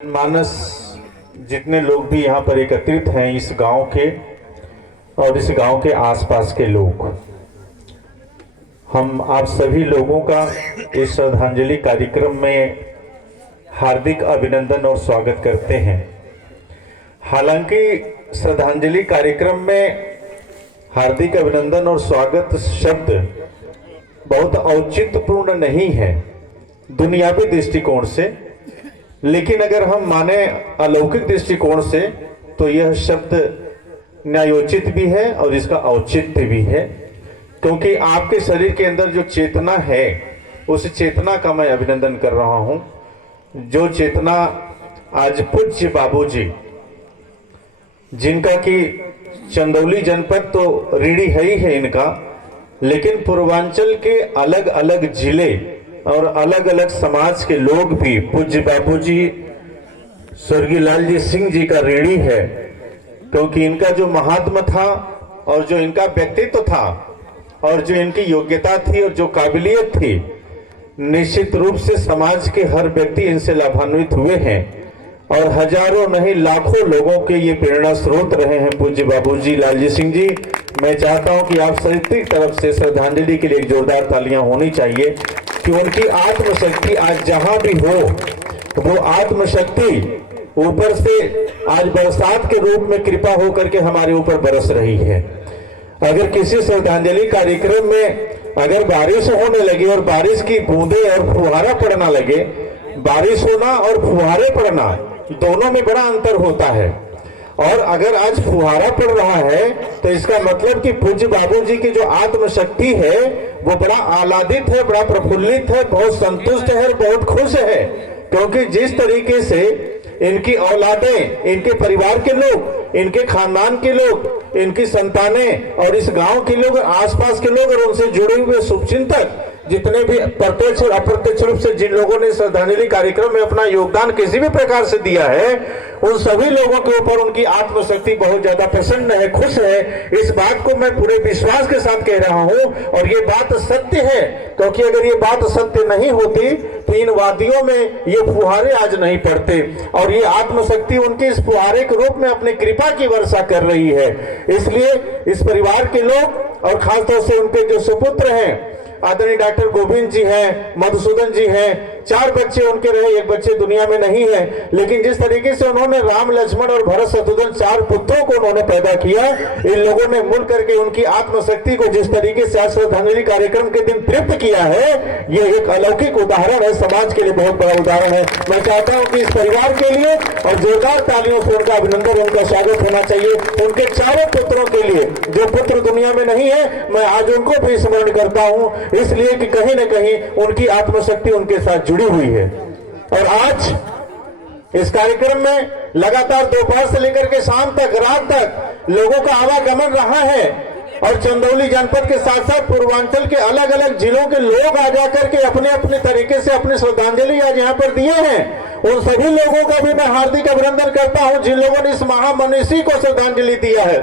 मानस जितने लोग भी यहाँ पर एकत्रित हैं इस गांव के और इस गांव के आसपास के लोग, हम आप सभी लोगों का इस श्रद्धांजलि कार्यक्रम में हार्दिक अभिनंदन और स्वागत करते हैं। हालांकि श्रद्धांजलि कार्यक्रम में हार्दिक अभिनंदन और स्वागत शब्द बहुत औचित्यपूर्ण नहीं है दुनियावी दृष्टिकोण से, लेकिन अगर हम माने अलौकिक दृष्टिकोण से तो यह शब्द न्यायोचित भी है और इसका औचित्य भी है, क्योंकि आपके शरीर के अंदर जो चेतना है उस चेतना का मैं अभिनंदन कर रहा हूं। जो चेतना आज पूज्य बाबूजी, जिनका कि चंदौली जनपद तो ऋणी है ही है इनका, लेकिन पूर्वांचल के अलग अलग जिले और अलग अलग समाज के लोग भी पूज्य बाबूजी स्वर्गीय लालजी सिंह जी का ऋणी है, क्योंकि इनका जो महात्मा था और जो इनका व्यक्तित्व था और जो इनकी योग्यता थी और जो काबिलियत थी, निश्चित रूप से समाज के हर व्यक्ति इनसे लाभान्वित हुए हैं और हजारों नहीं लाखों लोगों के ये प्रेरणा स्रोत रहे हैं पूज्य बाबूजी लालजी सिंह जी। मैं चाहता हूं कि आप सभी तरफ से श्रद्धांजलि के लिए एक जोरदार तालियां होनी चाहिए कि उनकी आत्मशक्ति आज जहां भी हो, वो आत्मशक्ति ऊपर से आज बरसात के रूप में कृपा होकर के हमारे ऊपर बरस रही है। अगर किसी श्रद्धांजलि कार्यक्रम में अगर बारिश होने लगे और बारिश की बूंदे और फुहारा पड़ना लगे, बारिश होना और फुहारे पड़ना दोनों में बड़ा अंतर होता है। और अगर आज फुहारा पड़ रहा है तो इसका मतलब कि पूज्य बाबूजी की जो आत्मशक्ति है वो बड़ा आह्लादित है, बड़ा प्रफुल्लित है, बहुत संतुष्ट है, बहुत खुश है, क्योंकि जिस तरीके से इनकी औलादें, इनके परिवार के लोग, इनके खानदान के लोग, इनकी संतानें और इस गांव के लोग, आसपास के लोग और उनसे जुड़े हुए शुभचिंतक जितने भी प्रत्यक्ष और अप्रत्यक्ष रूप से जिन लोगों ने श्रद्धांजलि कार्यक्रम में अपना योगदान किसी भी प्रकार से दिया है, उन सभी लोगों के ऊपर उनकी आत्मशक्ति बहुत ज्यादा प्रसन्न है, खुश है। इस बात को मैं पूरे विश्वास के साथ कह रहा हूं और ये बात सत्य है, क्योंकि अगर ये बात सत्य नहीं होती तो इन वादियों में ये फुहारे आज नहीं पड़ते और ये आत्मशक्ति उनके इस फुहारे के रूप में अपनी कृपा की वर्षा कर रही है। इसलिए इस परिवार के लोग और खासतौर से उनके जो सुपुत्र हैं, आदरणीय डॉक्टर गोविंद जी हैं, मधुसूदन जी हैं, 4 बच्चे उनके रहे, 1 बच्चे दुनिया में नहीं है, लेकिन जिस तरीके से उन्होंने राम, लक्ष्मण और भरत, शत्रुघ्न 4 पुत्रों को उन्होंने पैदा किया, इन लोगों ने मिल करके उनकी आत्मशक्ति को जिस तरीके से आज श्रद्धांजलि कार्यक्रम के दिन तृप्त किया है, ये एक अलौकिक उदाहरण है, समाज के लिए बहुत बड़ा उदाहरण है। मैं चाहता हूं कि इस परिवार के लिए और जोरदार तालियों से उनका अभिनंदन, उनका स्वागत होना चाहिए। उनके 4 पुत्रों के लिए, जो पुत्र दुनिया में नहीं है, मैं आज उनको भी स्मरण करता हूं, इसलिए कि कहीं न कहीं उनकी आत्मशक्ति उनके साथ जुड़ी हुई है। और आज इस कार्यक्रम में लगातार दोपहर से लेकर के शाम तक, रात तक लोगों का आवागमन रहा है और चंदौली जनपद के साथ साथ पूर्वांचल के अलग अलग जिलों के लोग आ जाकर के अपने अपने तरीके से अपनी श्रद्धांजलि आज यहाँ पर दिए हैं। उन सभी लोगों का भी मैं हार्दिक अभिनंदन करता हूं जिन लोगों ने इस महामनीषी को श्रद्धांजलि दिया है।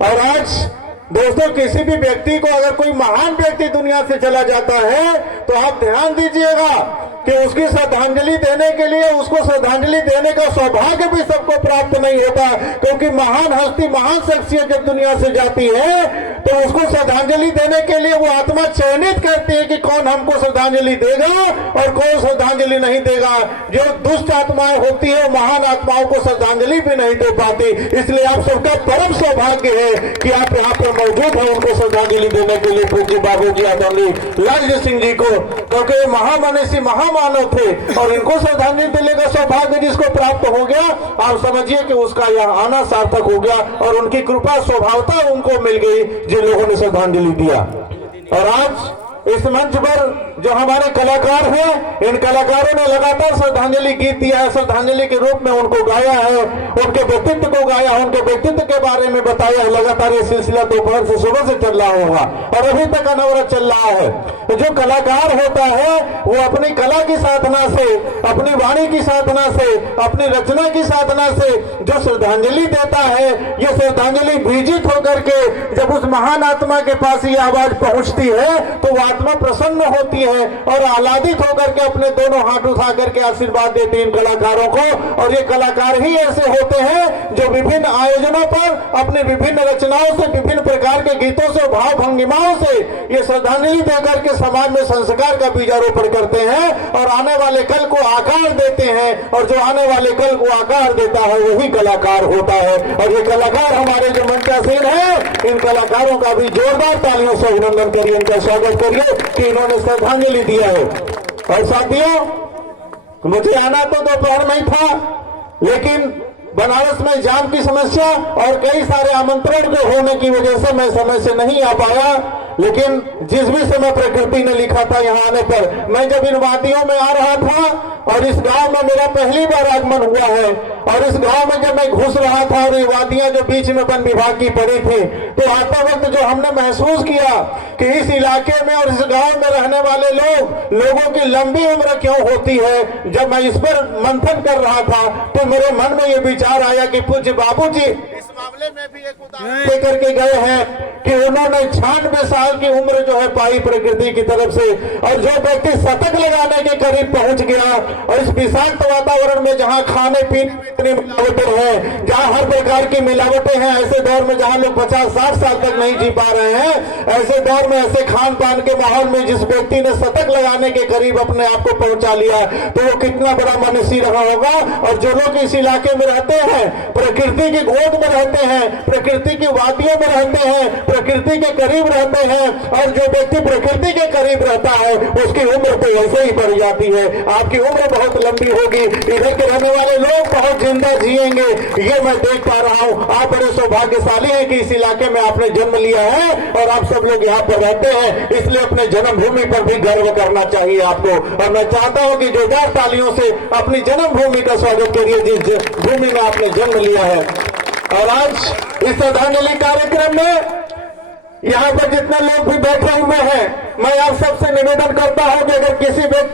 और आज दोस्तों, किसी भी व्यक्ति को अगर कोई महान व्यक्ति दुनिया से चला जाता है तो आप ध्यान दीजिएगा कि उसकी श्रद्धांजलि देने के लिए उसको श्रद्धांजलि देने का सौभाग्य भी सबको प्राप्त नहीं होता, क्योंकि महान हस्ती, महान शख्सियत जब दुनिया से जाती है तो उसको श्रद्धांजलि देने के लिए वो आत्मा चयनित करती है कि कौन हमको श्रद्धांजलि देगा और कौन श्रद्धांजलि नहीं देगा। जो दुष्ट आत्माएं होती है महान आत्माओं को श्रद्धांजलि भी नहीं दे पाती। इसलिए आप सबका परम सौभाग्य है कि आप यहाँ पर मौजूद है उनको श्रद्धांजलि देने के लिए पूज्य बाबूजी आदरणीय लालजी सिंह जी को, क्योंकि महामनीषी महामानव थे और इनको श्रद्धांजलि देने का सौभाग्य जिसको प्राप्त हो गया, आप समझिए कि उसका यह आना सार्थक हो गया और उनकी कृपा स्वभावता उनको मिल गई जिन लोगों ने श्रद्धांजलि दिया। और आज इस मंच पर जो हमारे कलाकार हैं, इन कलाकारों ने लगातार श्रद्धांजलि गीत दिया है, श्रद्धांजलि के रूप में उनको गाया है, उनके व्यक्तित्व को गाया, उनके व्यक्तित्व के बारे में बताया है। लगातार ये सिलसिला दोपहर से सुबह से चल रहा होगा और अभी तक अनवरत चल रहा है। तो जो कलाकार होता है वो अपनी कला की साधना से, अपनी वाणी की साधना से, अपनी रचना की साधना से जो श्रद्धांजलि देता है, ये श्रद्धांजलि बीजित होकर के जब उस महान आत्मा के पास ये आवाज पहुंचती है तो आत्मा प्रसन्न होती है और आह्लादित होकर के अपने दोनों हाथ उठा करके आशीर्वाद देते हैं इन कलाकारों को। और ये कलाकार ही ऐसे होते हैं जो विभिन्न आयोजनों पर अपने विभिन्न रचनाओं से, विभिन्न प्रकार के गीतों से, भाव भंगिमाओं से ये श्रद्धांजलि देकर के समाज में संस्कार का बीजारोपण करते हैं और आने वाले कल को आकार देते हैं। और जो आने वाले कल को आकार देता है वही कलाकार होता है। और ये कलाकार हमारे जो मंचासीन है, इन कलाकारों का भी जोरदार तालियों से अभिनंदन करिए, इनका स्वागत करिए कि इन्होंने श्रद्धांजलि दिया है। और साथियों, मुझे आना तो दोपहर में ही था, लेकिन बनारस में जाम की समस्या और कई सारे आमंत्रण के होने की वजह से मैं समय से नहीं आ पाया। लेकिन जिस भी समय प्रकृति ने लिखा था यहाँ आने पर, मैं जब इन वादियों में आ रहा था और इस गांव में मेरा पहली बार आगमन हुआ है, और इस गांव में जब मैं घुस रहा था और ये वादियां जो बीच में वन विभाग की पड़ी थी, तो आते वक्त जो हमने महसूस किया कि इस इलाके में और इस गांव में रहने वाले लोगों की लंबी उम्र क्यों होती है। जब मैं इस पर मंथन कर रहा था तो मेरे मन में ये विचार आया कि पूज्य बाबूजी इस मामले में भी एक उदाहरण देकर के गए हैं कि उन्होंने 96 साल की उम्र जो है पाई प्रकृति की तरफ से। और जो व्यक्ति शतक लगाने के करीब पहुंच गया और इस विषाक्त वातावरण में जहां खाने पीने की मिलावटें हैं, जहां हर प्रकार की मिलावटें हैं, ऐसे दौर में जहां लोग 50-60 साल तक नहीं जी पा रहे हैं, ऐसे दौर में ऐसे खान पान के माहौल में जिस व्यक्ति ने शतक लगाने के करीब अपने आप को पहुंचा लिया, तो वो कितना बड़ा मनुष्य रहा होगा। और जो लोग इस इलाके में रहते हैं, प्रकृति की गोद में रहते हैं, प्रकृति की वादियों में रहते हैं, प्रकृति के करीब रहते हैं, और जो व्यक्ति प्रकृति के करीब रहता है उसकी उम्र तो ऐसे ही बढ़ जाती है। आपकी उम्र बहुत लंबी होगी, इधर के रहने वाले लोग बहुत जिंदा जिएंगे, ये मैं देख पा रहा हूँ। आप बड़े सौभाग्यशाली हैं कि इस इलाके में आपने जन्म लिया है और आप सब लोग यहाँ पर रहते हैं, इसलिए अपने जन्मभूमि पर भी गर्व करना चाहिए आपको। और मैं चाहता हूँ कि जोरदार तालियों से अपनी जन्मभूमि का स्वागत करिए जिस भूमि में आपने जन्म लिया है। और आज इस श्रद्धांजलि कार्यक्रम में यहाँ पर जितने लोग भी बैठे हुए हैं, मैं आप सबसे निवेदन करता हूँ कि अगर किसी व्यक्ति